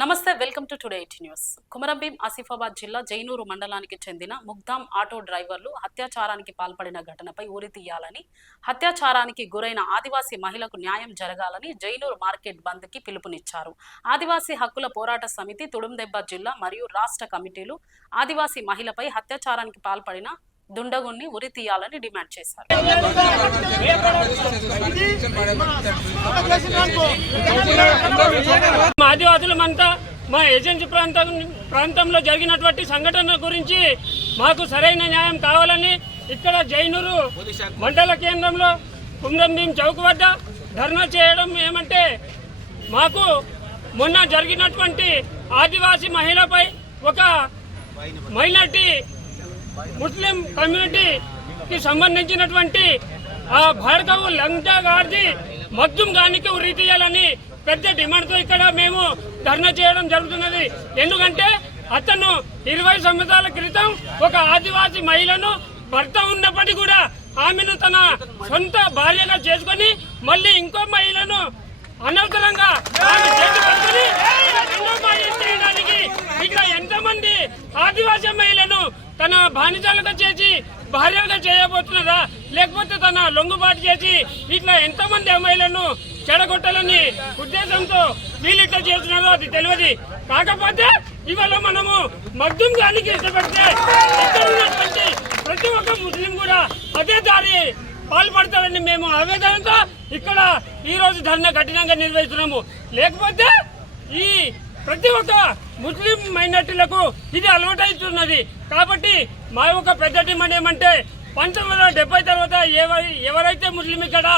నమస్తే welcome to today eighty news. Komaram Bheem Asifabad జిల్లా జైనూరు మండలానికి చెందిన ముగ్ధాం ఆటో డ్రైవర్లు అత్యాచారానికి పాల్పడిన ఘటనపై ఉరి తీయాలని హత్యాచారానికి గురైన ఆదివాసీ మహిళకు న్యాయం జరగాలని జైనూరు మార్కెట్ బంద్కి పిలుపునిచ్చారు. ఆదివాసీ హక్కుల పోరాట సమితి తుడుందెబ్బ జిల్లా మరియు రాష్ట్ర కమిటీలు ఆదివాసీ మహిళపై అత్యాచారానికి పాల్పడిన దుండగుణ్ణి ఉరి తీయాలని డిమాండ్ చేశారు. మా ఆదివాసులమంతా మా ఏజెన్సీ ప్రాంతం ప్రాంతంలో జరిగినటువంటి సంఘటన గురించి మాకు సరైన న్యాయం కావాలని ఇక్కడ జైనూరు మండల కేంద్రంలో కుమ్రంభీం చౌక్ వద్ద ధర్నా చేయడం ఏమంటే మాకు మొన్న జరిగినటువంటి ఆదివాసీ మహిళపై ఒక మైనార్టీ ముస్లిం కమ్యూనిటీకి సంబంధించినటువంటి ఆ భార్గవు లంజా గారిది మద్యం గానికి ఉరి తీయాలని పెద్ద డిమాండ్తో ఇక్కడ మేము ధర్నా చేయడం జరుగుతున్నది. ఎందుకంటే అతను ఇరవై సంవత్సరాల క్రితం ఒక ఆదివాసీ మహిళను భర్త ఉన్నప్పటికీ కూడా ఆమెను తన సొంత భార్యగా చేసుకొని మళ్ళీ ఇంకో మహిళను అనవసరంగా ఆమె చేతి పట్టుకొని రెండో భార్య చేయడానికి ఇక్కడ ఎంతమంది ఆదివాసీ మహిళను తన బానిసలుగా చేసి భార్యగా చేయబోతున్నదా? లేకపోతే తన లొంగుబాటు చేసి ఇట్లా ఎంతమంది అమ్మాయిలను చెడగొట్టాలని ఉద్దేశంతో వీళ్ళు ఇట్లా చేస్తున్నారో అది తెలియదు. కాకపోతే ఇవాళ మనము మగ్ధం గానికి ఇష్టపడితే ఇక్కడ ఉన్నటువంటి ప్రతి ఒక్క ముస్లిం కూడా అదే దారి పాల్పడతారని మేము ఆవేదనతో ఇక్కడ ఈ రోజు ధర్నా కఠినంగా నిర్వహిస్తున్నాము. లేకపోతే ఈ ప్రతి ఒక్క ముస్లిం మైనార్టీలకు ఇది అలవాటవుతున్నది కాబట్టి మా యొక్క పెద్ద డిమాండ్ ఏమంటే పంతొమ్మిది వందల డెబ్బై తర్వాత ఎవరి ఎవరైతే ముస్లిం ఇక్కడ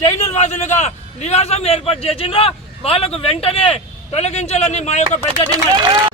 జైనుల్ వాసులుగా నివాసం ఏర్పాటు చేసిందో వాళ్ళకు వెంటనే తొలగించాలని మా యొక్క పెద్ద డిమాండ్